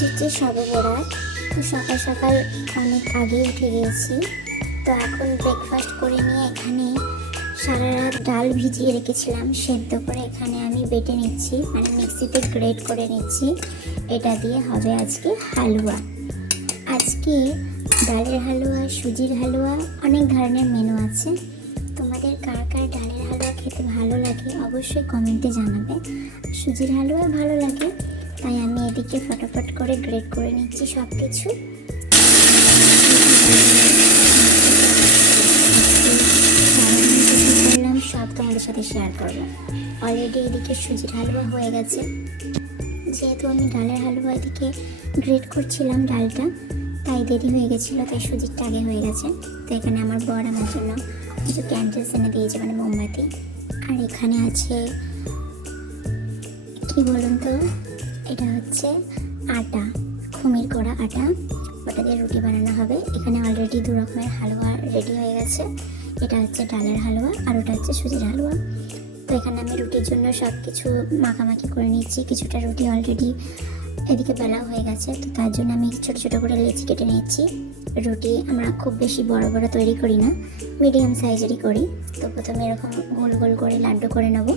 হচ্ছে সবে বরাত তো সকাল সকাল অনেক আগে উঠে গিয়েছি তো এখন ব্রেকফাস্ট করে নিয়ে এখানে সারা রাত ডাল ভিজিয়ে রেখেছিলাম। সেদ্ধ করে এখানে আমি বেটে নিচ্ছি। মানে মিক্সিতে গ্রেট করে নিচ্ছি। এটা দিয়ে হবে আজকে হালুয়া। আজকে ডালের হালুয়া, সুজির হালুয়া, অনেক ধরনের মেনু আছে। তোমাদের কার কার ডালের হালুয়া খেতে ভালো লাগে অবশ্যই কমেন্টে জানাবে। সুজির হালুয়া ভালো লাগে। তাই আমি এদিকে ফটাফট করে গ্রেড করে নিচ্ছি সব কিছু করলাম সব তোমাদের সাথে শেয়ার করব। অলরেডি এদিকে সুজির হালুয়া হয়ে গেছে। যেহেতু আমি ডালের হালুয়া এদিকে গ্রেড করছিলাম ডালটা, তাই দেরি হয়ে গেছিল, তাই সুজিরটা আগে হয়ে গেছে। তো এখানে আমার বর আমার জন্য কিছু ক্যান্ডেলস এনে দিয়েছে মানে মোমবাতি। আর এখানে আছে, কি বলুন তো? এটা হচ্ছে আটা খুমির করা আটা। ওটা দিয়ে রুটি বানানো হবে। এখানে অলরেডি দু রকমের হালুয়া রেডি হয়ে গেছে। এটা হচ্ছে ডালের হালুয়া আর ওটা হচ্ছে সুজির হালুয়া। তো এখানে আমি রুটির জন্য সব কিছু মাখামাখি করে নিচ্ছি। কিছুটা রুটি অলরেডি এদিকে বেলা হয়ে গেছে। তো তার জন্য আমি ছোটো ছোটো করে লেচি কেটে নিয়েছি। রুটি আমরা খুব বেশি বড় বড় তৈরি করি না। মিডিয়াম সাইজেরই করি। তো প্রথমে এরকম গোল গোল করে লাড্ডু করে নেব।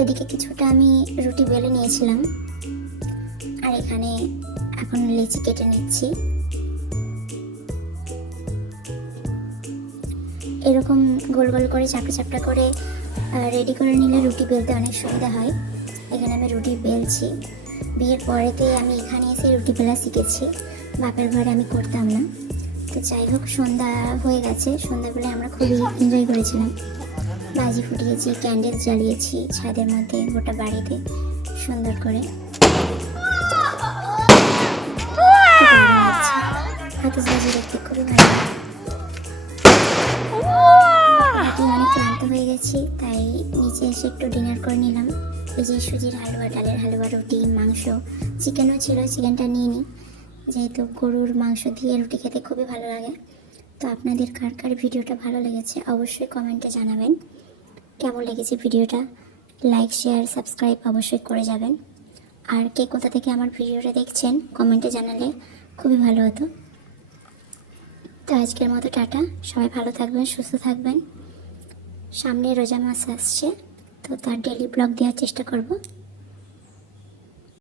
এদিকে কিছুটা আমি রুটি বেলে নিয়েছিলাম। আর এখানে এখন লেচি কেটে নিচ্ছি। এরকম গোল গোল করে চাপটা চাপটা করে রেডি করে নিলে রুটি বেলতে অনেক সুবিধা হয়। এখানে আমি রুটি বেলছি। বিয়ের পরেতে আমি এখানে এসে রুটি বেলা শিখেছি। বাপের ঘরে আমি করতাম না। তো যাই হোক, সন্ধ্যা হয়ে গেছে। সন্ধ্যাবেলায় আমরা খুবই এনজয় করেছিলাম। বাজি ফুটিয়েছি ক্যান্ডেল জ্বালিয়েছি ছাদের মধ্যে, গোটা বাড়িতে সুন্দর করে। হাতে বাজি দেখতে খুবই ভালো। অনেক ক্লান্ত হয়ে গেছি, তাই নিচে এসে একটু ডিনার করে নিলাম। এই যে সুজির হালুয়া, ডালের হালুয়া, রুটি, মাংস, চিকেনও ছিল, চিকেনটা নিয়ে নিই। যেহেতু গরুর মাংস দিয়ে রুটি খেতে খুবই ভালো লাগে। তো আপনাদের কার কার ভিডিওটা ভালো লেগেছে, অবশ্যই কমেন্টে জানাবেন। কেমন লেগেছে ভিডিওটা লাইক শেয়ার সাবস্ক্রাইব অবশ্যই করে যাবেন। আর কে কোথা থেকে আমার ভিডিওটা দেখছেন কমেন্টে জানালে খুবই ভালো হতো। তো আজকের মতো টাটা, সবাই ভালো থাকবেন, সুস্থ থাকবেন। সামনে রোজা মাস আসছে, তো তার ডেলি ব্লগ দেওয়ার চেষ্টা করব।